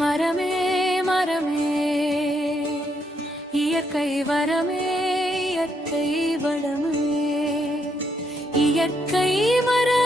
மரமே மரமே. இயற்கை வரமே இயற்கை வளமே. இயற்கை வர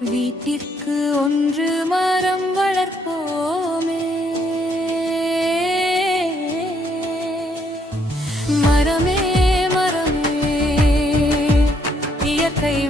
வீட்டிற்கு ஒன்று மரம் வளர்ப்போமே. மரமே மரமே இயற்கை